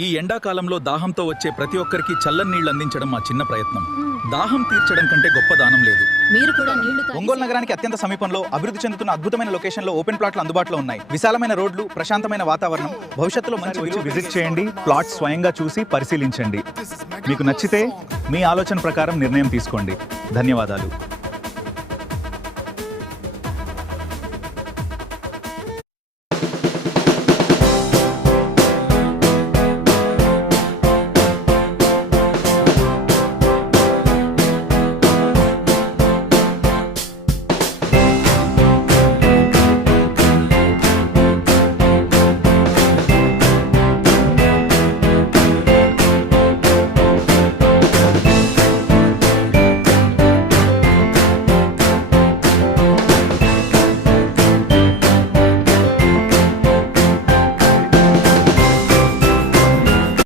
ఈ ఎండాకాలంలో దాహంతో వచ్చే ప్రతి ఒక్కరికి చల్లని నీళ్లు అందించడం మా చిన్న ప్రయత్నం. దాహం తీర్చడం కంటే గొప్ప దానం లేదు. మీరు కూడా నీళ్లు ఒంగోలు నగరానికి అత్యంత సమీపంలో అభివృద్ధి చెందుతున్న అద్భుతమైన లొకేషన్లో ఓపెన్ ప్లాట్లు అందుబాటులో ఉన్నాయి. విశాలమైన రోడ్లు, ప్రశాంతమైన వాతావరణం, భవిష్యత్తులో మంచి వచ్చి విజిట్ చేయండి. ప్లాట్ స్వయంగా చూసి పరిశీలించండి. మీకు నచ్చితే మీ ఆలోచన ప్రకారం నిర్ణయం తీసుకోండి. ధన్యవాదాలు.